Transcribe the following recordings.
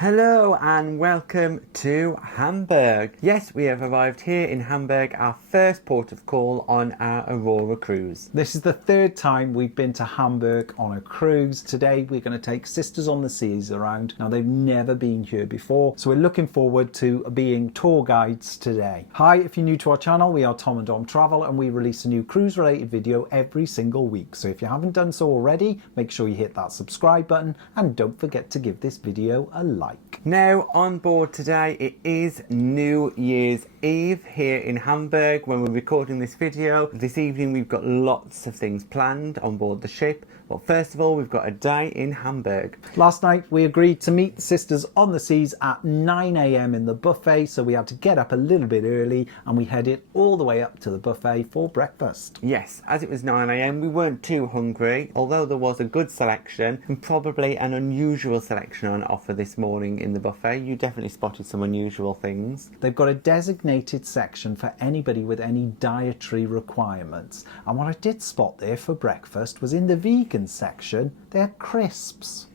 Hello and welcome to Hamburg. Yes, we have arrived here in Hamburg, our first port of call on our Aurora cruise. This is the third time we've been to Hamburg on a cruise. Today we're going to take Sisters on the Seas around. Now they've never been here before, so we're looking forward to being tour guides today. Hi, if you're new to our channel, we are Tom and Dom Travel and we release a new cruise related video every single week. So if you haven't done so already, make sure you hit that subscribe button and don't forget to give this video a like. Now on board today, it is New Year's Eve here in Hamburg when we're recording this video. This evening we've got lots of things planned on board the ship. But first of all, we've got a day in Hamburg. Last night we agreed to meet the Sisters on the Seas at 9 AM in the buffet, so we had to get up a little bit early and we headed all the way up to the buffet for breakfast. Yes, as it was 9 AM, we weren't too hungry, although there was a good selection and probably an unusual selection on offer this morning in the buffet. You definitely spotted some unusual things. They've got a designated section for anybody with any dietary requirements. And what I did spot there for breakfast was in the vegan section, they had crisps.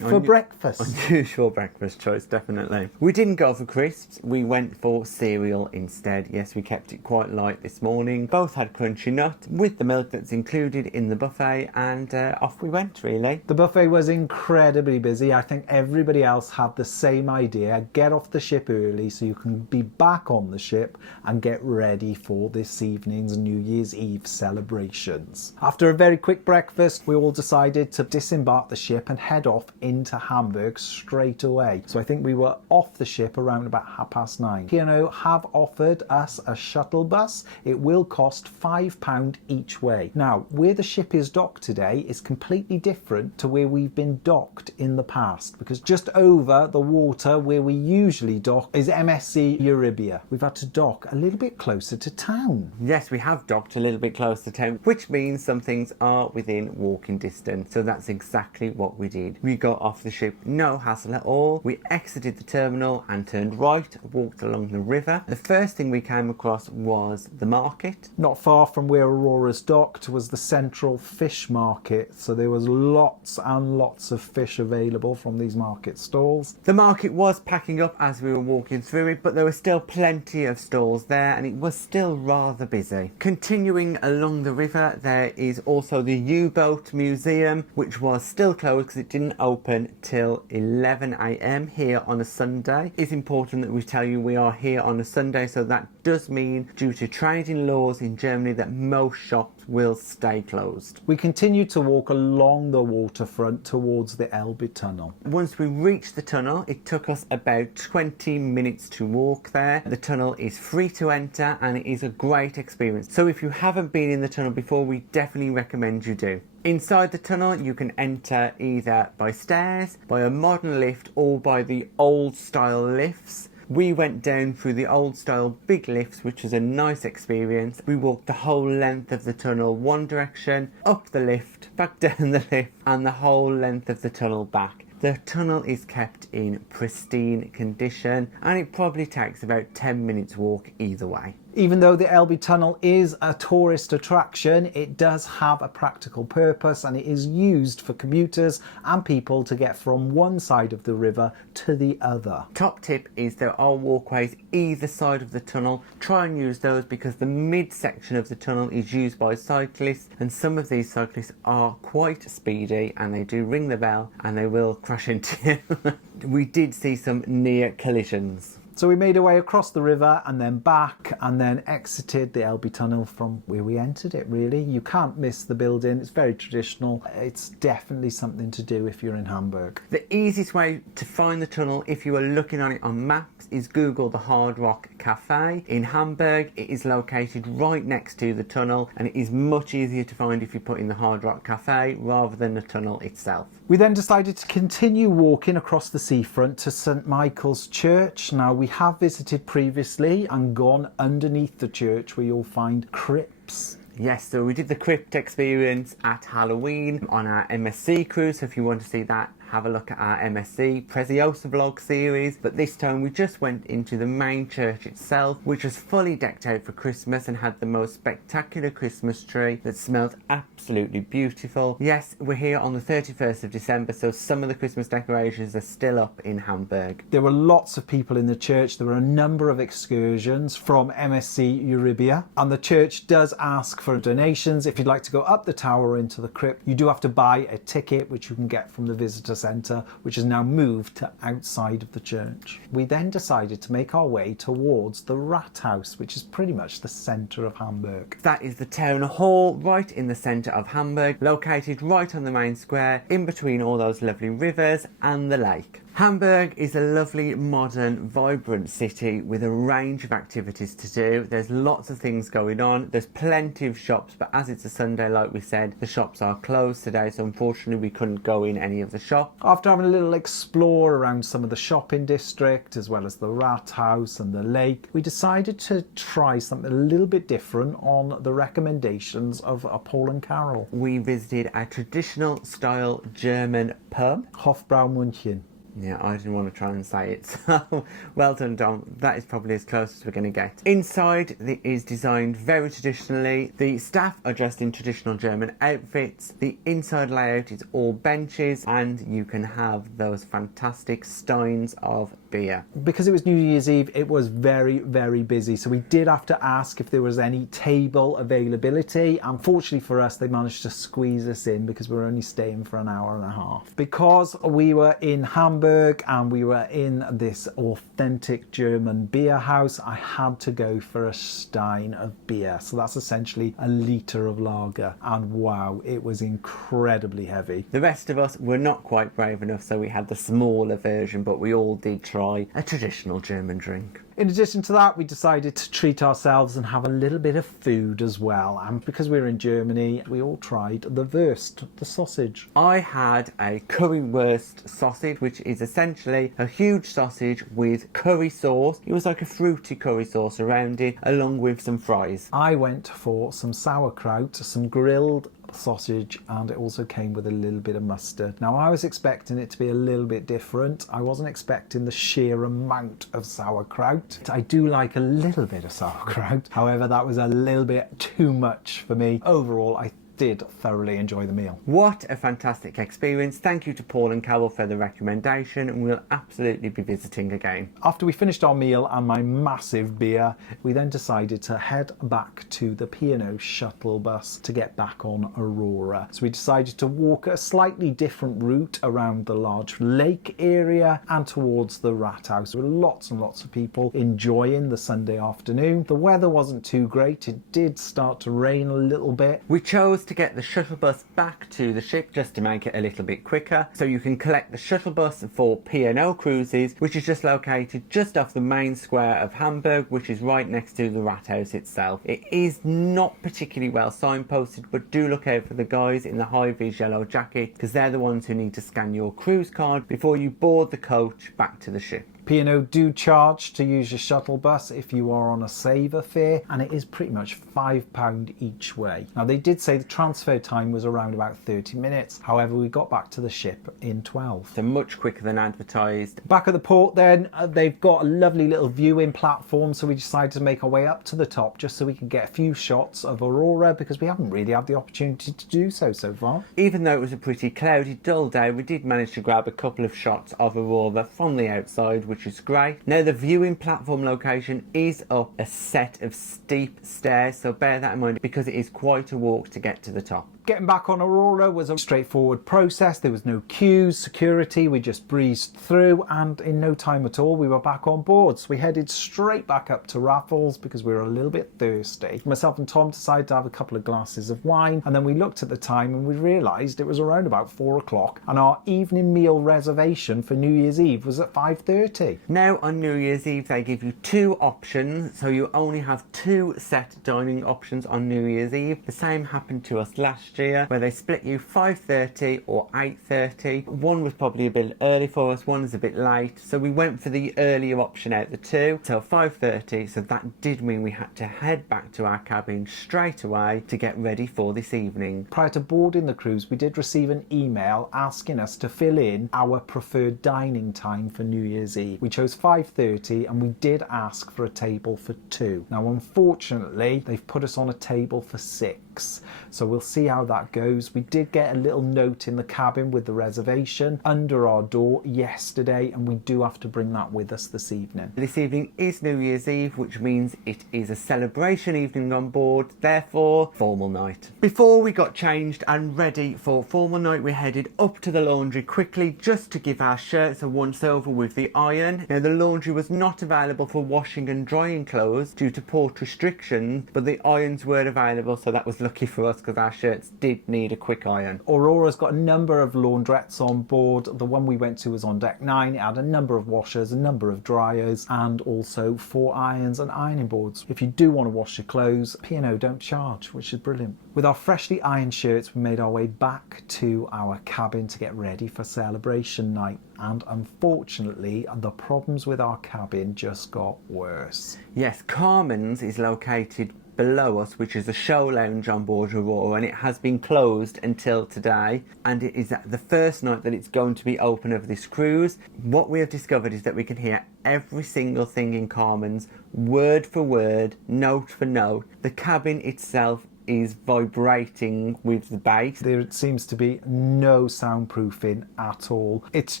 For breakfast. Unusual breakfast choice, definitely. We didn't go for crisps, we went for cereal instead. Yes, we kept it quite light this morning. Both had crunchy nut with the milk that's included in the buffet, and off we went really. The buffet was incredibly busy. I think everybody else had the same idea. Get off the ship early so you can be back on the ship and get ready for this evening's New Year's Eve celebrations. After a very quick breakfast, we all decided to disembark the ship and head off into Hamburg straight away. So I think we were off the ship around about 9:30. P&O have offered us a shuttle bus. It will cost £5 each way. Now, where the ship is docked today is completely different to where we've been docked in the past, because just over the water where we usually dock is MSC Euribia. We've had to dock a little bit closer to town. Yes, we have docked a little bit closer to town, which means some things are within walking distance. So that's exactly what we did. We got off the ship, no hassle at all. We exited the terminal and turned right, walked along the river. The first thing we came across was the market. Not far from where Aurora's docked was the central fish market, so there was lots and lots of fish available from these market stalls. The market was packing up as we were walking through it, but there were still plenty of stalls there and it was still rather busy. Continuing along the river, there is also the U-boat museum, which was still closed because it didn't open till 11 AM here on a Sunday. It's important that we tell you we are here on a Sunday, so that does mean, due to trading laws in Germany, that most shops will stay closed. We continued to walk along the waterfront towards the Elbe Tunnel. Once we reached the tunnel, it took us about 20 minutes to walk there. The tunnel is free to enter and it is a great experience. So if you haven't been in the tunnel before, we definitely recommend you do. Inside the tunnel, you can enter either by stairs, by a modern lift, or by the old style lifts. We went down through the old style big lifts, which was a nice experience. We walked the whole length of the tunnel one direction, up the lift, back down the lift, and the whole length of the tunnel back. The tunnel is kept in pristine condition and it probably takes about 10 minutes walk either way. Even though the Elbe Tunnel is a tourist attraction, it does have a practical purpose and it is used for commuters and people to get from one side of the river to the other. Top tip is there are walkways either side of the tunnel. Try and use those because the mid-section of the tunnel is used by cyclists and some of these cyclists are quite speedy and they do ring the bell and they will crash into you. We did see some near collisions. So we made our way across the river and then back and then exited the Elbe Tunnel from where we entered it, really. You can't miss the building. It's very traditional. It's definitely something to do if you're in Hamburg. The easiest way to find the tunnel, if you are looking on it on maps, is Google the Hard Rock Cafe in Hamburg. It is located right next to the tunnel and it is much easier to find if you put in the Hard Rock Cafe rather than the tunnel itself. We then decided to continue walking across the seafront to St Michael's Church. Now, we have visited previously and gone underneath the church where you'll find crypts. Yes, so we did the crypt experience at Halloween on our MSC cruise, so if you want to see that, have a look at our MSC Preziosa vlog series, but this time we just went into the main church itself, which was fully decked out for Christmas and had the most spectacular Christmas tree that smelled absolutely beautiful. Yes, we're here on the 31st of December, so some of the Christmas decorations are still up in Hamburg. There were lots of people in the church. There were a number of excursions from MSC Euribia, and the church does ask for donations. If you'd like to go up the tower or into the crypt, you do have to buy a ticket, which you can get from the visitor centre, which is now moved to outside of the church. We then decided to make our way towards the Rathaus, which is pretty much the centre of Hamburg. That is the town hall right in the centre of Hamburg, located right on the main square, in between all those lovely rivers and the lake. Hamburg is a lovely, modern, vibrant city with a range of activities to do. There's lots of things going on. There's plenty of shops, but as it's a Sunday, like we said, the shops are closed today, so unfortunately we couldn't go in any of the shops. After having a little explore around some of the shopping district, as well as the Rathaus and the lake, we decided to try something a little bit different on the recommendations of a Paul and Carol. We visited a traditional style German pub. Hofbraumunchen. Yeah, I didn't want to try and say it, so well done, Dom. That is probably as close as we're going to get. Inside, it is designed very traditionally. The staff are dressed in traditional German outfits. The inside layout is all benches, and you can have those fantastic steins of beer. Because it was New Year's Eve, it was very, very busy, so we did have to ask if there was any table availability. Unfortunately for us, they managed to squeeze us in because we were only staying for an hour and a half. Because we were in Hamburg and we were in this authentic German beer house, I had to go for a stein of beer. So that's essentially a litre of lager, and wow, it was incredibly heavy. The rest of us were not quite brave enough, so we had the smaller version, but we all did try a traditional German drink. In addition to that, we decided to treat ourselves and have a little bit of food as well. And because we were in Germany, we all tried the Wurst, the sausage. I had a currywurst sausage, which is essentially a huge sausage with curry sauce. It was like a fruity curry sauce around it, along with some fries. I went for some sauerkraut, some grilled sausage, and it also came with a little bit of mustard. Now, I was expecting it to be a little bit different. I wasn't expecting the sheer amount of sauerkraut. I do like a little bit of sauerkraut. However, that was a little bit too much for me. Overall, I did thoroughly enjoy the meal. What a fantastic experience. Thank you to Paul and Carol for the recommendation, and we'll absolutely be visiting again. After we finished our meal and my massive beer, we then decided to head back to the P&O shuttle bus to get back on Aurora. So we decided to walk a slightly different route around the large lake area and towards the Rathaus. There were lots and lots of people enjoying the Sunday afternoon. The weather wasn't too great. It did start to rain a little bit. We chose to get the shuttle bus back to the ship just to make it a little bit quicker, so you can collect the shuttle bus for P&O Cruises, which is just located just off the main square of Hamburg, which is right next to the Rathaus itself. It is not particularly well signposted, but do look out for the guys in the high-vis yellow jacket, because they're the ones who need to scan your cruise card before you board the coach back to the ship. P&O do charge to use your shuttle bus if you are on a saver fare, and it is pretty much £5 each way. Now, they did say the transfer time was around about 30 minutes. However, we got back to the ship in 12. So much quicker than advertised. Back at the port then, they've got a lovely little viewing platform, so we decided to make our way up to the top just so we could get a few shots of Aurora, because we haven't really had the opportunity to do so far. Even though it was a pretty cloudy, dull day, we did manage to grab a couple of shots of Aurora from the outside, which is great. Now, the viewing platform location is up a set of steep stairs, so bear that in mind because it is quite a walk to get to the top. Getting back on Aurora was a straightforward process. There was no queues, security, we just breezed through, and in no time at all we were back on board. So we headed straight back up to Raffles because we were a little bit thirsty. Myself and Tom decided to have a couple of glasses of wine, and then we looked at the time and we realised it was around about 4 o'clock, and our evening meal reservation for New Year's Eve was at 5:30. Now, on New Year's Eve they give you 2 options, so you only have 2 set dining options on New Year's Eve. The same happened to us last last year, where they split you 5:30 or 8:30. One was probably a bit early for us, one is a bit late, so we went for the earlier option out of the two, till 5:30, so that did mean we had to head back to our cabin straight away to get ready for this evening. Prior to boarding the cruise, we did receive an email asking us to fill in our preferred dining time for New Year's Eve. We chose 5:30 and we did ask for a table for 2. Now unfortunately they've put us on a table for 6, so we'll see how that goes. We did get a little note in the cabin with the reservation under our door yesterday, and we do have to bring that with us this evening. This evening is New Year's Eve, which means it is a celebration evening on board, therefore formal night. Before we got changed and ready for formal night, we headed up to the laundry quickly just to give our shirts a once over with the iron. Now the laundry was not available for washing and drying clothes due to port restrictions, but the irons were available, so that was lucky for us because our shirts did need a quick iron. Aurora's got a number of laundrettes on board. The one we went to was on deck 9. It had a number of washers, a number of dryers, and also 4 irons and ironing boards. If you do want to wash your clothes, P&O don't charge, which is brilliant. With our freshly ironed shirts, we made our way back to our cabin to get ready for celebration night. And unfortunately, the problems with our cabin just got worse. Yes, Carmen's is located below us, which is a show lounge on board Aurora, and it has been closed until today, and it is the first night that it's going to be open of this cruise. What we have discovered is that we can hear every single thing in Carmen's, word for word, note for note. The cabin itself is vibrating with the bass. There seems to be no soundproofing at all. It's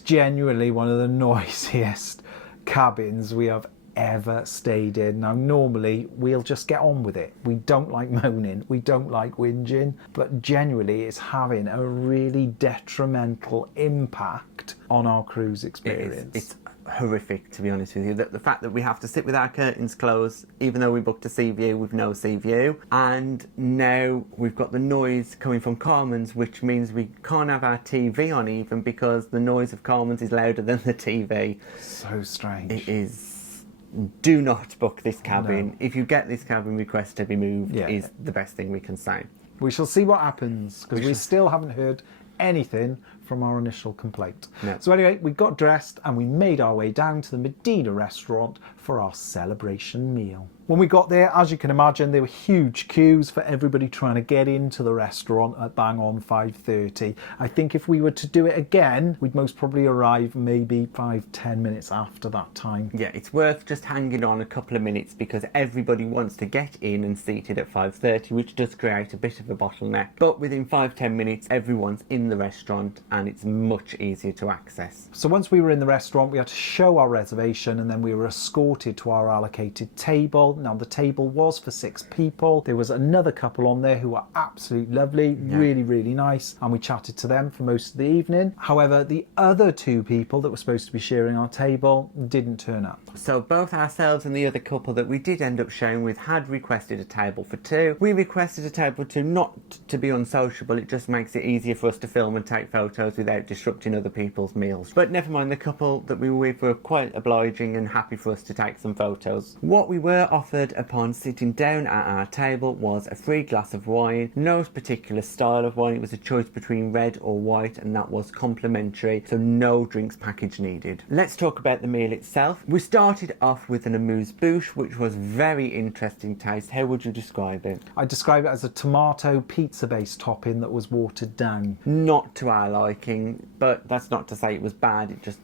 genuinely one of the noisiest cabins we have ever stayed in. Now normally we'll just get on with it. We don't like moaning, we don't like whinging, but genuinely it's having a really detrimental impact on our cruise experience. It's horrific, to be honest with you. The fact that we have to sit with our curtains closed even though we booked a sea view with no sea view, and now we've got the noise coming from Carmen's, which means we can't have our TV on even because the noise of Carmen's is louder than the TV. So strange. It is. Do not book this cabin. No. If you get this cabin, request to be moved is the best thing we can say. We shall see what happens, because we still haven't heard anything from our initial complaint. No. So anyway, we got dressed and we made our way down to the Medina Restaurant for our celebration meal. When we got there, as you can imagine, there were huge queues for everybody trying to get into the restaurant at bang on 5:30. I think if we were to do it again, we'd most probably arrive maybe 5-10 minutes after that time. Yeah, it's worth just hanging on a couple of minutes because everybody wants to get in and seated at 5:30, which does create a bit of a bottleneck. But within 5-10 minutes, everyone's in the restaurant and it's much easier to access. So once we were in the restaurant, we had to show our reservation and then we were escorted to our allocated table. Now the table was for 6 people. There was another couple on there who were absolutely lovely, really nice, and we chatted to them for most of the evening. However, the other 2 people that were supposed to be sharing our table didn't turn up. So both ourselves and the other couple that we did end up sharing with had requested a table for 2. We requested a table for 2 not to be unsociable, it just makes it easier for us to film and take photos without disrupting other people's meals. But never mind, the couple that we were with were quite obliging and happy for us to take some photos. What we were offered upon sitting down at our table was a free glass of wine. No particular style of wine, it was a choice between red or white, and that was complimentary, so no drinks package needed. Let's talk about the meal itself. We started off with an amuse-bouche, which was very interesting taste. How would you describe it? I describe it as a tomato pizza-based topping that was watered down. Not to our liking, but that's not to say it was bad, it just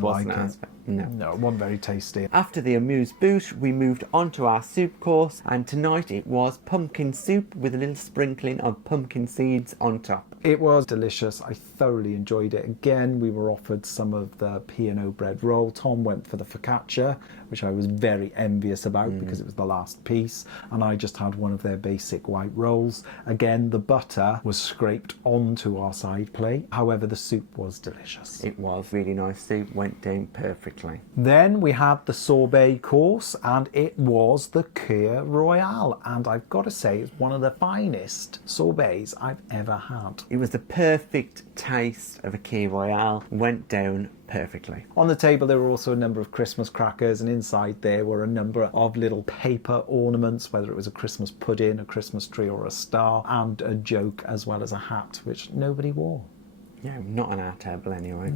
wasn't ours. No, it wasn't very tasty. After the amuse-bouche, we moved on to our soup course, and tonight it was pumpkin soup with a little sprinkling of pumpkin seeds on top. It was delicious. I thoroughly enjoyed it. Again, we were offered some of the P&O bread roll. Tom went for the focaccia, which I was very envious about because it was the last piece, and I just had one of their basic white rolls. Again, the butter was scraped onto our side plate. However, the soup was delicious. It was really nice soup, went down perfectly. Then we had the sorbet course, and it was the Cœur Royal, and I've got to say it's one of the finest sorbets I've ever had. It was the perfect taste of a Key Royale. Went down perfectly. On the table there were also a number of Christmas crackers, and inside there were a number of little paper ornaments, whether it was a Christmas pudding, a Christmas tree or a star, and a joke as well as a hat, which nobody wore. Yeah, not on our table anyway.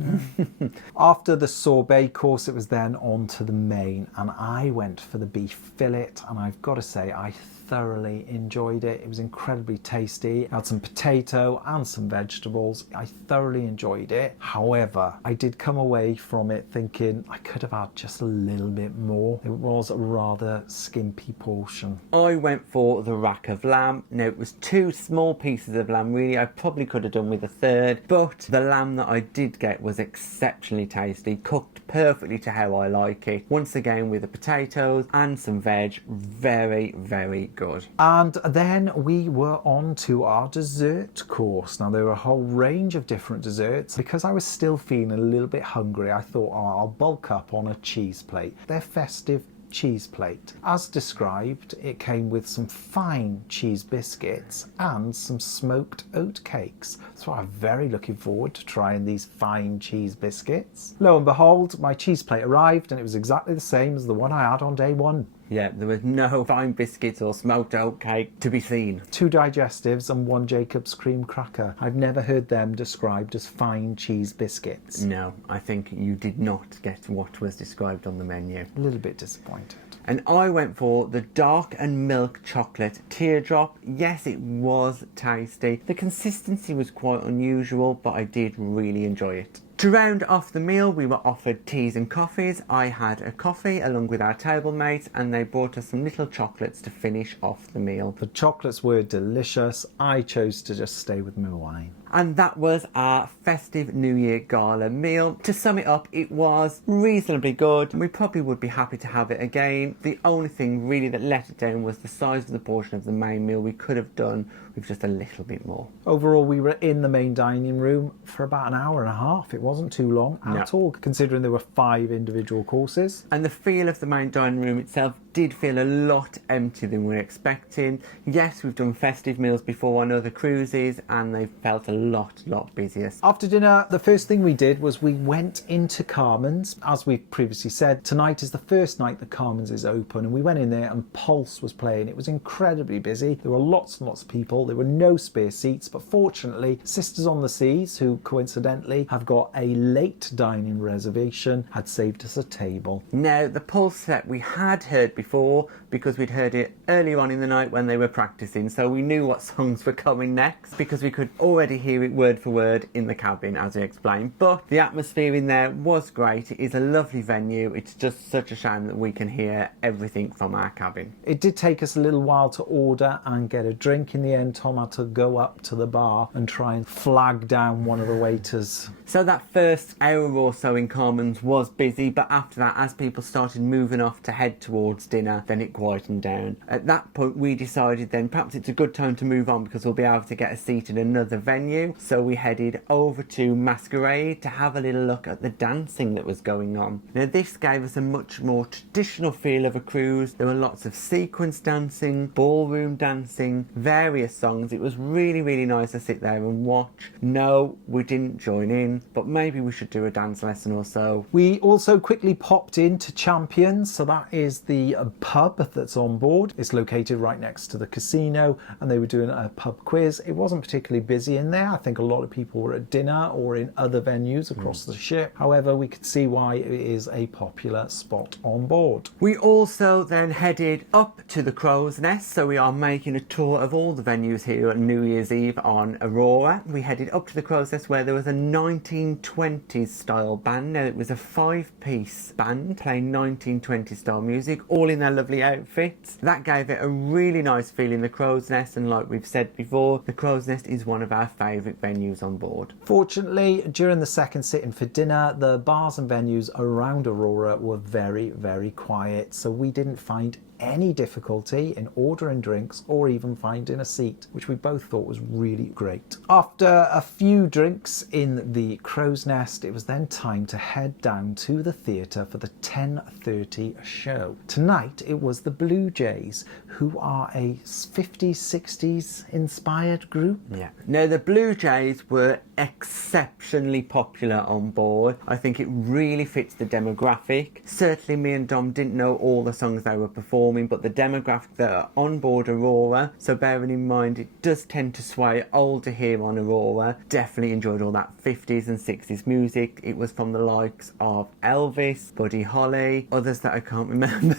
After the sorbet course, it was then on to the main, and I went for the beef fillet, and I've got to say I thoroughly enjoyed it. It was incredibly tasty. It had some potato and some vegetables. I thoroughly enjoyed it. However, I did come away from it thinking I could have had just a little bit more. It was a rather skimpy portion. I went for the rack of lamb. Now, it was 2 small pieces of lamb, really. I probably could have done with a third, but the lamb that I did get was exceptionally tasty, cooked perfectly to how I like it. Once again, with the potatoes and some veg, very, very good. And then we were on to our dessert course. Now, there were a whole range of different desserts. Because I was still feeling a little bit hungry, I thought, oh, I'll bulk up on a cheese plate. They're festive cheese plate. As described, it came with some fine cheese biscuits and some smoked oat cakes. So I'm very looking forward to trying these fine cheese biscuits. Lo and behold, my cheese plate arrived, and it was exactly the same as the one I had on day one. Yeah, there was no fine biscuits or smoked oat cake to be seen. 2 digestives and 1 Jacob's cream cracker. I've never heard them described as fine cheese biscuits. No, I think you did not get what was described on the menu. A little bit disappointed. And I went for the dark and milk chocolate teardrop. Yes, it was tasty. The consistency was quite unusual, but I did really enjoy it. To round off the meal, we were offered teas and coffees. I had a coffee along with our table mates, and they brought us some little chocolates to finish off the meal. The chocolates were delicious. I chose to just stay with my wine. And that was our festive New Year gala meal. To sum it up, it was reasonably good. We probably would be happy to have it again. The only thing really that let it down was the size of the portion of the main meal. We could have done with just a little bit more. Overall, we were in the main dining room for about an hour and a half. It wasn't too long at all, considering there were 5 individual courses. And the feel of the main dining room itself did feel a lot emptier than we were expecting. Yes, we've done festive meals before on other cruises, and they felt a lot busier. After dinner, the first thing we did was we went into Carmen's. As we previously said, tonight is the first night that Carmen's is open, and we went in there and Pulse was playing. It was incredibly busy. There were lots and lots of people. There were no spare seats, but fortunately, Sisters on the Seas, who coincidentally have got a late dining reservation, had saved us a table. Now, the Pulse set we had heard before because we'd heard it earlier on in the night when they were practicing, so we knew what songs were coming next because we could already hear it word for word in the cabin, as we explained. But the atmosphere in there was great. It is a lovely venue. It's just such a shame that we can hear everything from our cabin. It did take us a little while to order and get a drink. In the end, Tom had to go up to the bar and try and flag down one of the waiters. So that first hour or so in Carmen's was busy, but after that, as people started moving off to head towards dinner, then it quietened down. At that point, we decided then perhaps it's a good time to move on because we'll be able to get a seat in another venue. So we headed over to Masquerade to have a little look at the dancing that was going on. Now, this gave us a much more traditional feel of a cruise. There were lots of sequence dancing, ballroom dancing, various songs. It was really nice to sit there and watch. No, we didn't join in, but maybe we should do a dance lesson or so. We also quickly popped into Champions, so that is the pub that's on board. It's located right next to the casino, and they were doing a pub quiz. It wasn't particularly busy in there. I think a lot of people were at dinner or in other venues across the ship. However, we could see why it is a popular spot on board. We also then headed up to the Crow's Nest, so we are making a tour of all the venues here at New Year's Eve on Aurora. We headed up to the Crow's Nest where there was a 1920s style band. Now, it was a 5-piece band playing 1920s style music, all in their lovely outfits. That gave it a really nice feeling, the Crow's Nest, and like we've said before, the Crow's Nest is one of our favourite venues on board. Fortunately, during the second sitting for dinner, the bars and venues around Aurora were very quiet, so we didn't find any difficulty in ordering drinks or even finding a seat, which we both thought was really great. After a few drinks in the Crow's Nest, it was then time to head down to the theatre for the 10:30 show. Tonight it was the Blue Jays, who are a 50s, 60s inspired group. Yeah. Now, the Blue DJs were exceptionally popular on board. I think it really fits the demographic. Certainly me and Dom didn't know all the songs they were performing, but the demographic that are on board Aurora, so bearing in mind it does tend to sway older here on Aurora, definitely enjoyed all that 50s and 60s music. It was from the likes of Elvis, Buddy Holly, others that I can't remember.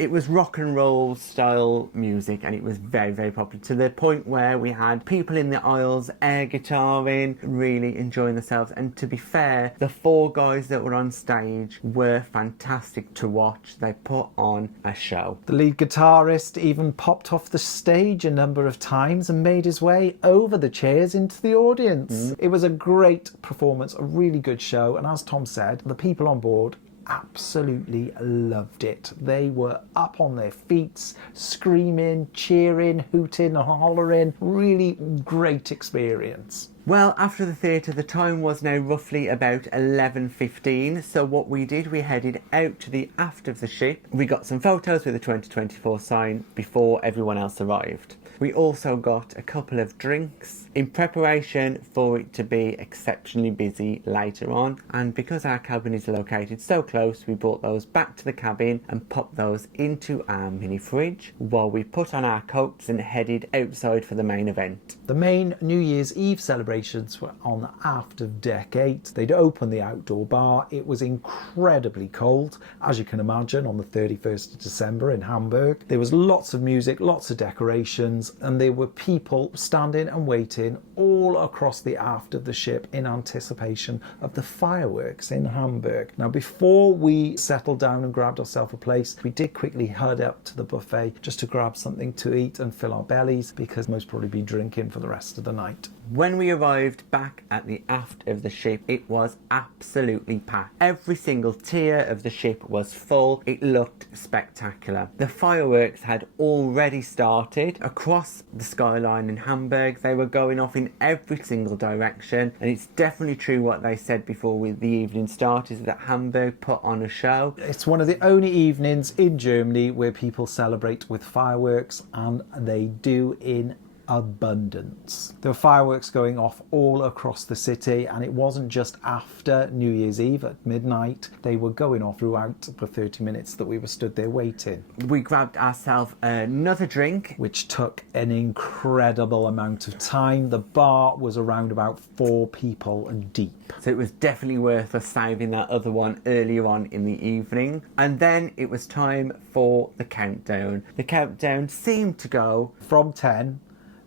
It was rock and roll style music, and it was very, very popular, to the point where we had people in the aisles air guitaring, really enjoying themselves. And to be fair, the 4 guys that were on stage were fantastic to watch. They put on a show. The lead guitarist even popped off the stage a number of times and made his way over the chairs into the audience. It was a great performance, a really good show, and as Tom said, the people on board absolutely loved it. They were up on their feet, screaming, cheering, hooting and hollering. Really great experience. Well, after the theatre, the time was now roughly about 11:15, so what we did, we headed out to the aft of the ship. We got some photos with the 2024 sign before everyone else arrived. We also got a couple of drinks in preparation for it to be exceptionally busy later on, and because our cabin is located so close, we brought those back to the cabin and popped those into our mini fridge while we put on our coats and headed outside for the main event. The main New Year's Eve celebrations were on the aft of deck 8. They'd opened the outdoor bar. It was incredibly cold, as you can imagine, on the 31st of December in Hamburg. There was lots of music, lots of decorations, and there were people standing and waiting all across the aft of the ship in anticipation of the fireworks in Hamburg. Now, before we settled down and grabbed ourselves a place, we did quickly head up to the buffet just to grab something to eat and fill our bellies, because most probably be drinking for the rest of the night. When we arrived back at the aft of the ship, it was absolutely packed. Every single tier of the ship was full. It looked spectacular. The fireworks had already started across the skyline in Hamburg. They were going off in every single direction, and it's definitely true what they said before the evening started, that Hamburg put on a show. It's one of the only evenings in Germany where people celebrate with fireworks, and they do in abundance. There were fireworks going off all across the city, and it wasn't just after New Year's Eve at midnight. They were going off throughout the 30 minutes that we were stood there waiting. We grabbed ourselves another drink, which took an incredible amount of time. The bar was around about 4 people deep. So it was definitely worth us saving that other one earlier on in the evening. And then it was time for the countdown. The countdown seemed to go from 10,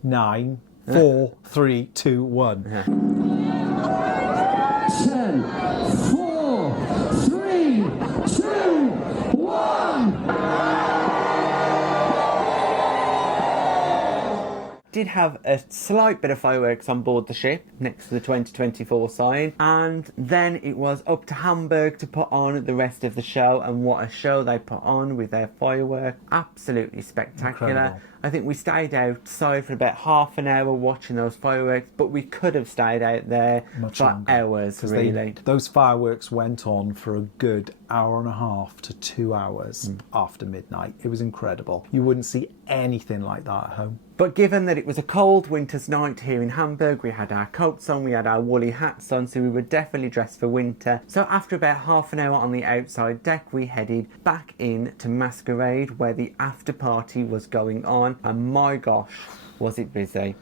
9, 4, 3, 2, 1. 10, 4, 3, 2, 1. Did have a slight bit of fireworks on board the ship next to the 2024 sign, and then it was up to Hamburg to put on the rest of the show, and what a show they put on with their fireworks. Absolutely spectacular. Incredible. I think we stayed outside for about half an hour watching those fireworks, but we could have stayed out there Much for longer, hours, really. Those fireworks went on for a good hour and a half to 2 hours after midnight. It was incredible. You wouldn't see anything like that at home. But given that it was a cold winter's night here in Hamburg, we had our coats on, we had our woolly hats on, so we were definitely dressed for winter. So after about half an hour on the outside deck, we headed back in to Masquerade, where the after party was going on, and my gosh, was it busy.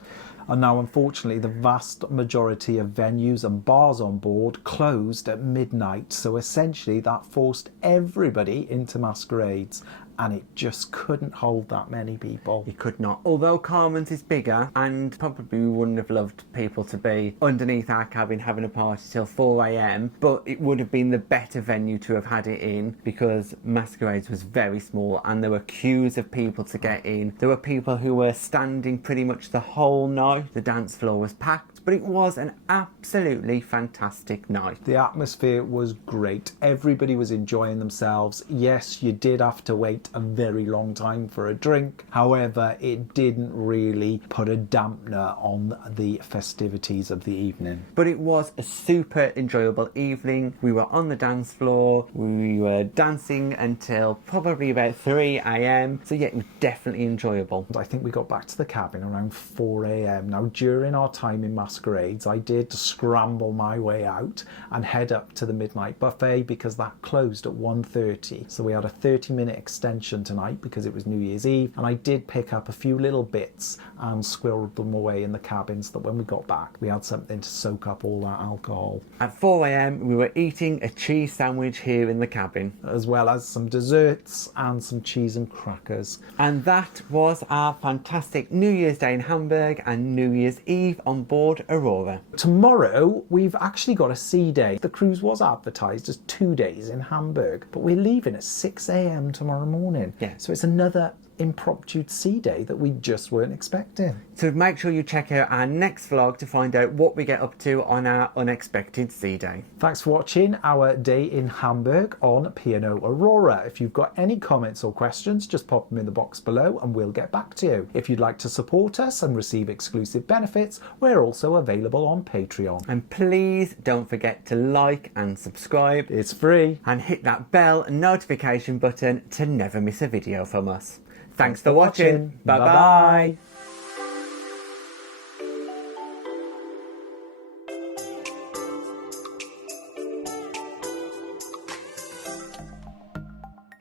And now, unfortunately, the vast majority of venues and bars on board closed at midnight. So essentially that forced everybody into Masquerades, and it just couldn't hold that many people. It could not. Although Carmen's is bigger, and probably we wouldn't have loved people to be underneath our cabin having a party till 4 a.m, but it would have been the better venue to have had it in, because Masquerades was very small and there were queues of people to get in. There were people who were standing pretty much the whole night. The dance floor was packed, but it was an absolutely fantastic night. The atmosphere was great. Everybody was enjoying themselves. Yes, you did have to wait a very long time for a drink. However, it didn't really put a dampener on the festivities of the evening. But it was a super enjoyable evening. We were on the dance floor. We were dancing until probably about 3 a.m. So yeah, it was definitely enjoyable. I think we got back to the cabin around 4 a.m. Now, during our time in Masquerades, I did scramble my way out and head up to the midnight buffet because that closed at 1:30. So we had a 30-minute extension tonight because it was New Year's Eve, and I did pick up a few little bits and squirreled them away in the cabin so that when we got back, we had something to soak up all that alcohol. At 4 a.m. we were eating a cheese sandwich here in the cabin, as well as some desserts and some cheese and crackers. And that was our fantastic New Year's Day in Hamburg and New Year's Eve on board Aurora. Tomorrow, we've actually got a sea day. The cruise was advertised as 2 days in Hamburg, but we're leaving at 6 a.m. tomorrow morning. Yeah. So it's another impromptu sea day that we just weren't expecting. So make sure you check out our next vlog to find out what we get up to on our unexpected sea day. Thanks for watching our day in Hamburg on P&O Aurora. If you've got any comments or questions, just pop them in the box below and we'll get back to you. If you'd like to support us and receive exclusive benefits, we're also available on Patreon. And please don't forget to like and subscribe. It's free. And hit that bell notification button to never miss a video from us. Thanks for watching. Bye bye.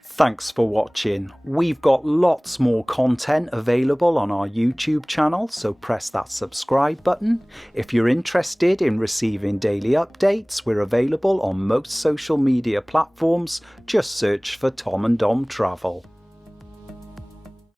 Thanks for watching. We've got lots more content available on our YouTube channel, so press that subscribe button. If you're interested in receiving daily updates, we're available on most social media platforms. Just search for Tom and Dom Travel.